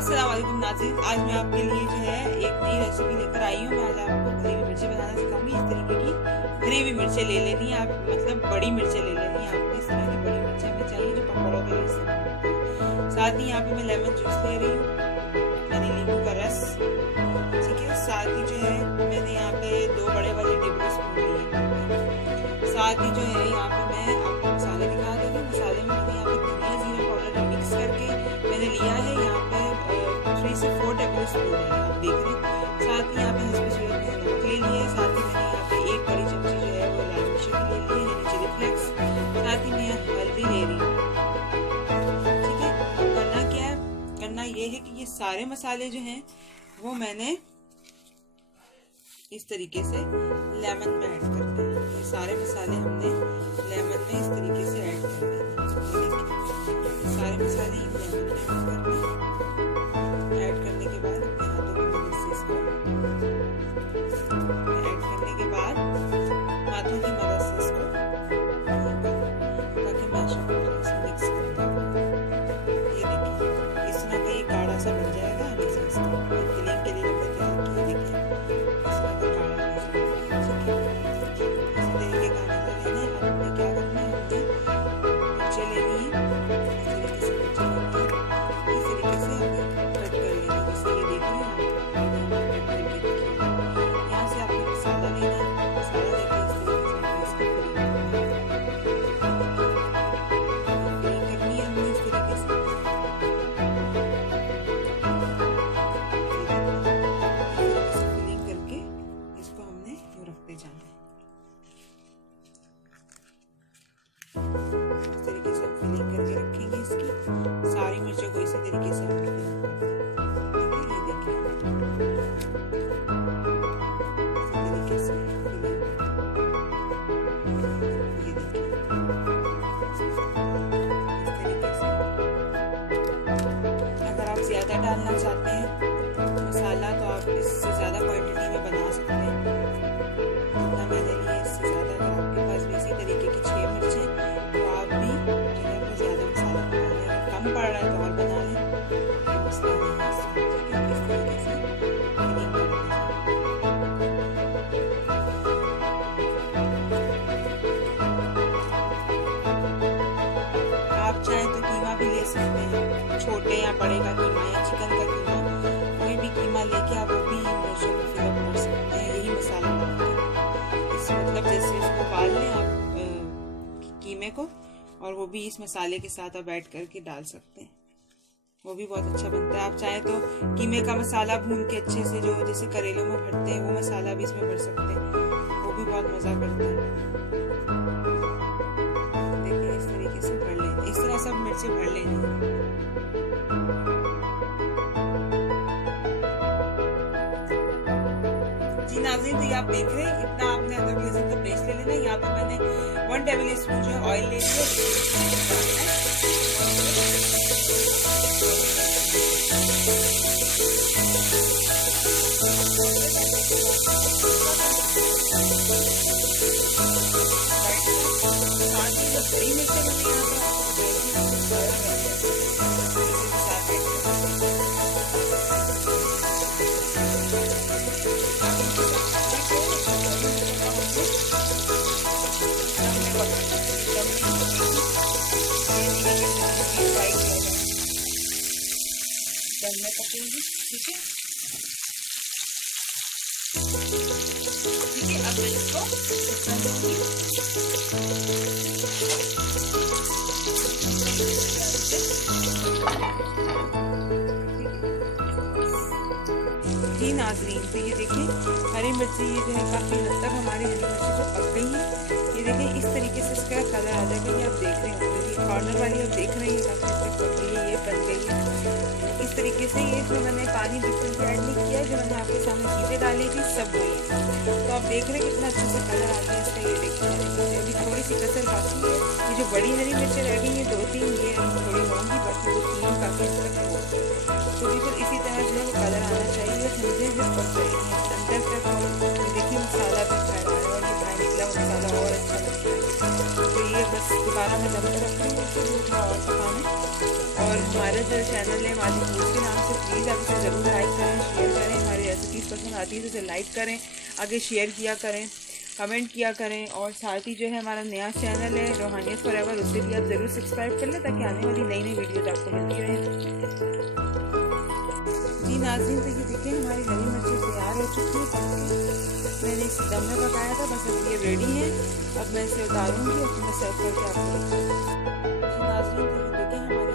अस्सलाम वालेकुम नाज़रीन, आज मैं आपके लिए जो है एक नई रेसिपी लेकर आई हूँ। मैं आज आपको ग्रेवी मिर्चें बनाना सिखाऊंगी। इस तरीके की ग्रेवी मिर्चें ले लेनी है आप, मतलब बड़ी मिर्चें ले लेनी है आपको। इस तरह की बड़ी मिर्चें हमें चाहिए जो पकौड़ों के लिए इस्तेमाल। साथ ही यहाँ पे मैं लेमन जूस ले रही हूँ, यानी नींबू का रस, ठीक है। साथ ही जो है मैंने यहाँ पे 2 बड़े वाले टेबल स्पून लिए। साथ ही जो है यहाँ पे मैं आपको मसाले दिखा रही हूँ। मसाले में मैंने यहाँ पे धनिया जीरा पाउडर मिक्स करके मैंने लिया है यहाँ पे 3 से 4 टेबल स्पून है, आप देख रहे हैं। साथ ही यहाँ पे हस्बे मैंने नमक ले लिया है। साथ ही मैंने यहाँ पे 1 बड़ी चमची जो है वो लाल मिर्च ले ली है, यानी चिली फ्लेक्स। साथ ही मैं हल्दी ले रही हूँ, ठीक है। करना क्या है, करना ये है कि ये सारे मसाले जो हैं वो मैंने इस तरीके से लेमन में ऐड करते हैं। ये सारे मसाले हमने लेमन में इस तरीके से ऐड करते हैं। सारे मसाले लेमन में ऐड करने के बाद अपने हाथों की मदद से इसको ऐड करने के बाद हाथों की मदद से इसको ताकि मैशअप मिक्स करते हैं। ये देखिए इस तरह का ये गाढ़ा सा बन जाएगा। फिलिंग के लिए हमने तैयार किया, देखिए इस तरह का गाढ़ा बन जाएगा, ठीक है। इस तरीके का आटा लेना है। अब हमें क्या करना है, हमने मिर्चें लेनी है, इस तरीके से मिर्चें लेनी है, इस तरीके से हमें कट कर लेना है। जैसे ये देख रहे हैं आप, कट करके देखिए। यहाँ से आपने मसाला लेना है, मसाला लेके इस तरीके से इसको फिलिंग करनी है हमें इस तरीके से। फिलिंग करके इसको हमने रखते जाना है। इस तरीके से हम फिलिंग करके रखेंगे इसकी सारी मिर्चों को। इसी तरीके से हम फिलिंग करते हैं, ये देखिए इसी तरीके से फिलिंग, ये देखिए इस तरीके से। अगर आप ज्यादा डालना चाहते हैं मसाला तो आप इससे ज्यादा क्वांटिटी में बना सकते हैं। जितना मैंने लिया इससे ज्यादा। अगर आपके पास भी इसी तरीके की 6 मिर्चें तो आप भी जो है वो ज्यादा मसाला बना लें। अगर कम पड़ रहा है तो और बना लें, मसला नहीं है इसमें, ठीक है। इस तरीके से फिलिंग करते हैं। आप चाहें तो कीमा भी ले सकते हैं, छोटे या बड़े का कीमा या चिकन का कीमा, कोई भी कीमा लेके आप वो भी मिर्चों को फिल अप कर सकते हैं। यही मसाला बनाते हैं। इस मतलब जैसे इसको उबाल लें आप कीमे को, और वो भी इस मसाले के साथ आप ऐड करके डाल सकते हैं, वो भी बहुत अच्छा बनता है। आप चाहे तो कीमे का मसाला भून के अच्छे से, जो जैसे करेलों में भरते हैं वो मसाला भी इसमें भर सकते हैं, वो भी बहुत मजा करता है। देखिए इस तरीके से भर लें, इस तरह सब मिर्चें भर लेनी है। जी नाज़रीन, तो ये आप देख रहे हैं, इतना आपने अदरक लहसुन का पेस्ट ले लेना। यहाँ पे मैंने 1 टेबल स्पून जो है ऑयल ले लिया। बड़ी मिर्चें मैंने यहाँ में पकेगी, ठीक है। ठीक है, अब मैं इसको ढक्कन दूंगी। जी नाज़रीन, तो ये देखिए हरी मिर्ची ये जो है काफ़ी हद तक हमारी हरी मिर्ची जो पक गई है। ये देखिए इस तरीके से इसका कलर आ जाएगा। ये आप देख रहे होंगे, ये कॉर्नर वाली आप देख रहे हैं काफ़ी हद तक पक गई है, ये बन गई है इस तरीके से। ये जो मैंने पानी बिल्कुल भी ऐड नहीं किया, जो मैंने आपके सामने चीज़ें डाली थी सब वही है। तो आप देख रहे हैं कितना अच्छे से कलर आ गया इसका। ये देखिए अभी थोड़ी सी कसर बाकी है। ये जो बड़ी हरी मिर्चें रह गई हैं 2-3, ये थोड़ी होंगी, बाकी वो 3 काफ़ी हद तक होगी। तो बिल्कुल इसी तरह जो है वो कलर आना चाहिए, समझे जो पक गई है अंदर तक। देखिए मसाला भी अच्छा है और ये बाहर निकला मसाला और अच्छा लगता है। तो ये बस दोबारा मैं दम पर रख रही हूँ इसको थोड़ा और पकाने। और हमारा जो चैनल है माजी फूड के नाम से प्लीज़ प्लीज़ आप इसे ज़रूर लाइक करें, शेयर करें। हमारी रेसिपीज़ पसंद आती है तो इसे लाइक करें, आगे शेयर किया करें, कमेंट किया करें। और साथ ही जो है हमारा नया चैनल है रूहानियत फॉरएवर, उससे भी आप ज़रूर सब्सक्राइब कर लें ताकि आने वाली नई नई वीडियोज़ आपको मिलती रहें। जी नाज़रीन, तो ये देखिए हमारी हरी मिर्ची तैयार हो चुकी है। मैंने इसे दम में पकाया था, बस अब ये रेडी है। अब मैं इसे उतारूँगी और फिर मैं सर्व करके आपको बताऊँगी। जी नाज़रीन, तो ये देखिए हमारी